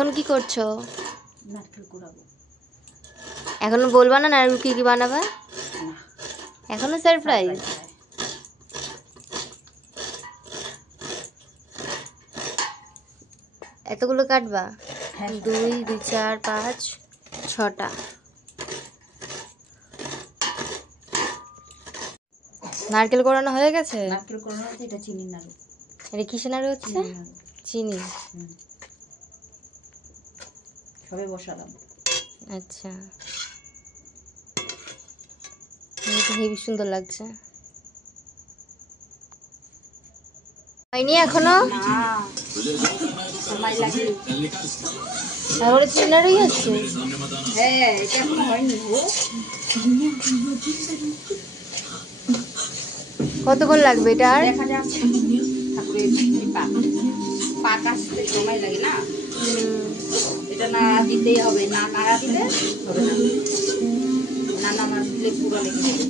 এখন কি করছো? নারকেল কুড়াবো। এখনো বলবা না নাড়ু কি কি বানাবা? না, এখনো সারপ্রাইজ। এতগুলো কাটবা? হ্যাঁ, 2 2 4 5 6টা। নারকেল কোড়ানো হয়ে গেছে? নারকেল কুড়ানো হচ্ছে, এটা চিনি নাড়ু। এটা কিসের নাড়ু হচ্ছে? চিনি। সবে বসালাম। আচ্ছা, এটা হেবি সুন্দর লাগছে। হয়নি এখনো? না, সময় লাগে। তারপরে চিনি নাড়ুই হচ্ছে? হ্যাঁ, এটা এখনো হয়নি। কতক্ষণ লাগবে এটা? আর দেখা যাক ঠাকুরের পাক আসতে সময় লাগে না। এটা নাড়া দিতেই হবে, না নাড়া দিলে হবে না। না নাড়া দিলে পুরো লেগে যাবে।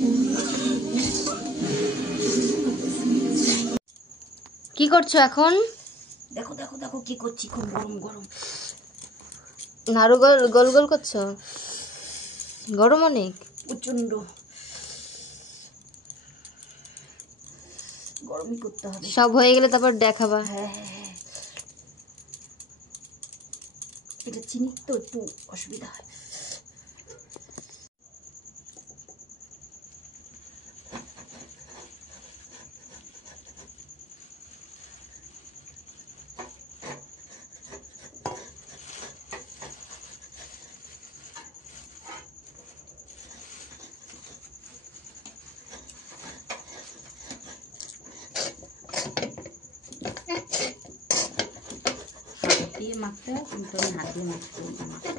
কি করছো এখন? দেখো দেখো দেখো কি করছি, খুব গরম গরম। নাড়ু গোল গোল গোল করছো? গরম অনেক, প্রচন্ড গরমই করতে হবে। সব হয়ে গেলে তারপর দেখাবা। হ্যাঁ হ্যাঁ হ্যাঁ, এটা চিনি তো একটু অসুবিধা হয়। দিয়ে মাখতে হয়, কিন্তু আমি হাত দিয়ে মাখতে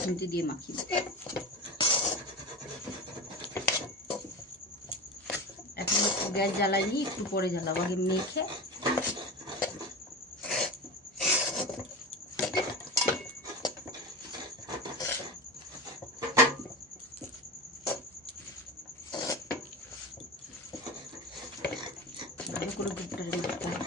খুন্তি দিয়ে মাখি। এখন গ্যাস জ্বালাইনি, একটু পরে জ্বালাবো। আগে মেখে ভালো করে দুধটা মাখতে হয়।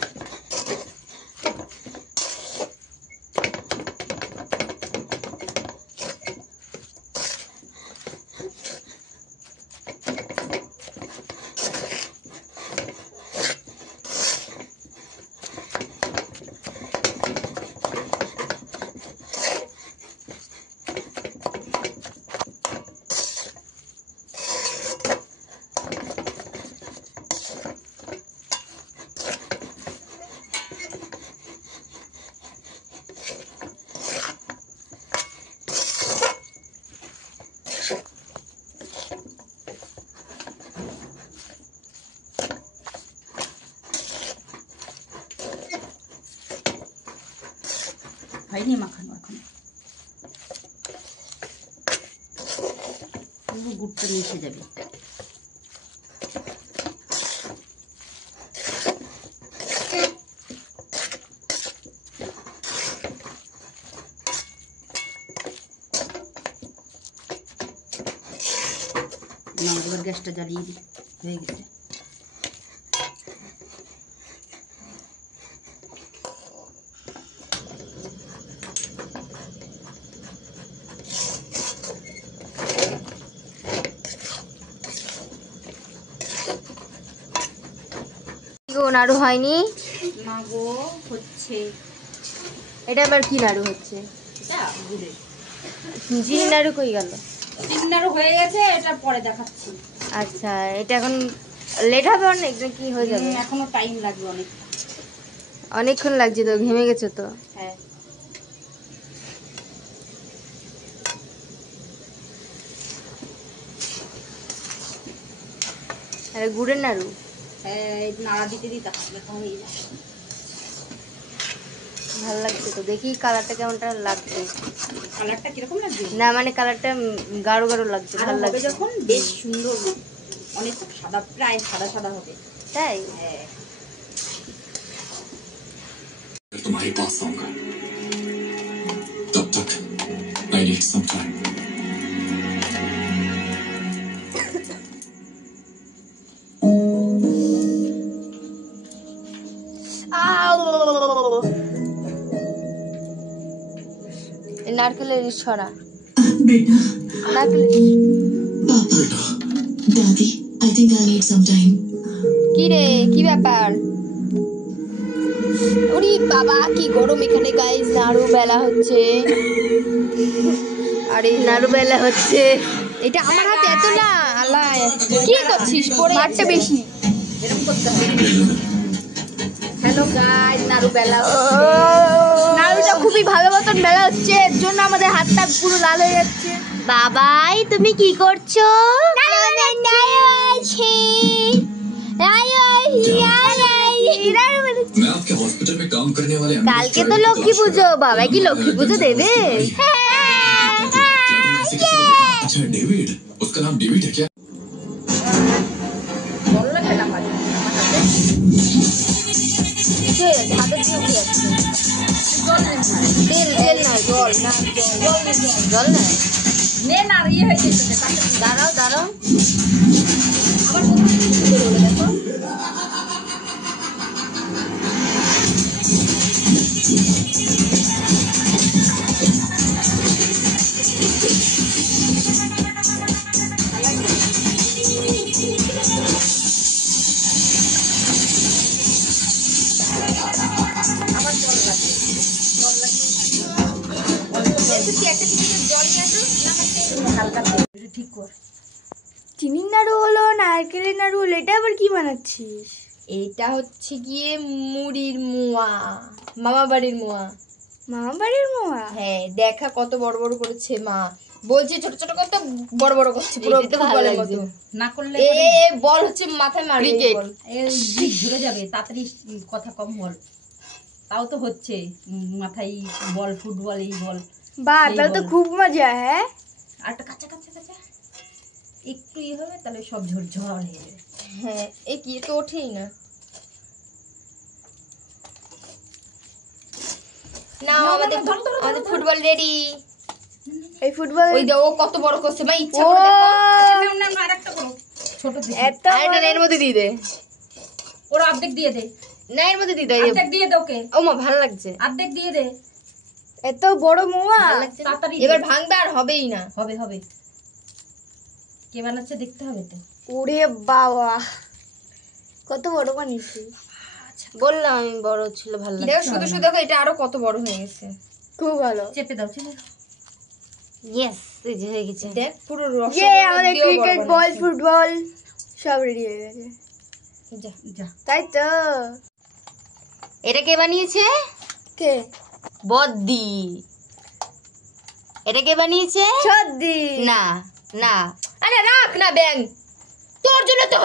হয়নি মাখানো, এখন পুরো গুড়টা মিশে যাবে। না, এবার গ্যাসটা জ্বালিয়ে দিই, হয়ে গেছে। গো নাড়ু হয়নি? না গো, হচ্ছে। এটা আবার কি নাড়ু হচ্ছে? এটা গুড়ের চিনি নাড়ু কই গেল? চিনি নাড়ু হয়ে গেছে, এটা পরে দেখাচ্ছি। আচ্ছা, এটা এখন লেট হবে অনেক, কি হয়ে যাবে? এখনো টাইম লাগবে অনেক। অনেকক্ষণ লাগছে তো, ঘেমে গেছো তো। হ্যাঁ, আরে গুড়ের নাড়ু। হ্যাঁ, নাড়া দিতে দিতে দেখা হয়ে যায়। ভালো লাগছে তো, দেখি কালারটা কেমনটা লাগছে। কালারটা কিরকম লাগবে? না মানে কালারটা গাঢ় গাঢ় লাগছে, ভালো ভালো লাগবে লাগছে যখন, বেশ সুন্দর, অনেক সাদা, প্রায় সাদা সাদা হবে। তাই? হ্যাঁ, तुम्हारे पास आऊंगा तब तक I need some time. এই নারকেলের ছড়া बेटा নারকেলের बेटा दादी I think I need some time কি রে কি ব্যাপার ওরে বাবা কি গরম এখানে গাইস নাড়ু বেলা হচ্ছে আরে নাড়ু বেলা হচ্ছে এটা আমার হাতে এত না আল্লাহ কি করছিস পরে মারটা বেশি এরকম করতে হবে। হ্যালো গাইস, নাড়ু বেলা নাড়ুটা খুবই ভালো মতন বেলা হচ্ছে এর জন্য আমাদের হাতটা পুরো লাল হয়ে যাচ্ছে বাবাই তুমি কি করছো मैं आपके हॉस्पिटल में काम करने वाले কালকে তো লক্ষ্মী পুজো বাবা কি লক্ষ্মী পুজো দেবে अच्छा डेविड उसका नाम डेविड है क्या বড় খেলা হয় আমার হাতে। হাতে দিয়ে উঠে যাচ্ছে জল নে ভাই। তেল তেল না জল না জল না নে না ইয়ে হয়ে যেতে কাছে দাঁড়াও দাঁড়াও আমার কোথায় শুরু করে দেখো। আমার জল লাগবে। জল লাগবে। একটা কিছু জল নিয়ে আসো না হালকা তেল একটু ঠিক কর। চিনির নাড়ু হলো নারকেলের নাড়ু হলো এটা আবার কি বানাচ্ছিস এটা হচ্ছে গিয়ে মুড়ির মোয়া মামা বাড়ির মোয়া মামা বাড়ির মোয়া হ্যাঁ দেখা কত বড় বড় করেছে মা বলছে ছোট ছোট কত বড় বড় করছে পুরো ফুটবলের মতো না করলে এ বল হচ্ছে মাথায় মারবে ক্রিকেট বল ঘুরে যাবে তাড়াতাড়ি কথা কম বল তাও তো হচ্ছে মাথায় বল ফুটবল এই বল বাহ এই তাহলে তো বল। খুব মজা হ্যাঁ আর একটা কাঁচা কাঁচা কাঁচা একটু ইয়ে হবে তাহলে সব ঝরঝর হয়ে যাবে হ্যাঁ এই কি তো ওঠেই না না আমাদের আমাদের ফুটবল রেডি এই ফুটবল ওই দেখো কত বড় করছে ভাই ইচ্ছা করে দেখো আরেকটা করো ছোট দিকে এত আরেকটা এর মধ্যে দিয়ে দে ওর অর্ধেক দিয়ে দে না এর মধ্যে দিয়ে দে অর্ধেক দিয়ে দে ওকে ও মা ভালো লাগছে অর্ধেক দিয়ে দে এত বড় মোয়া তাড়াতাড়ি এবার ভাঙবে আর হবেই না হবে হবে কে বানাচ্ছে দেখতে হবে তো ওরে বাবা কত বড় বানিয়েছি বললাম আমি বড় ছিল ভালো লাগে দেখো শুধু শুধু দেখো এটা আরো কত বড় হয়ে গেছে খুব ভালো চেপে দাও চেপে দাও ইয়েস এই যে হয়ে গেছে দেখ পুরো রস আমাদের ক্রিকেট বল ফুটবল সব রেডি হয়ে গেছে যা যা তাই তো এটা কে বানিয়েছে কে বদ্দি এটা কে বানিয়েছে ছদ্দি না না আরে রাখ না ব্যাং তোর জন্য তো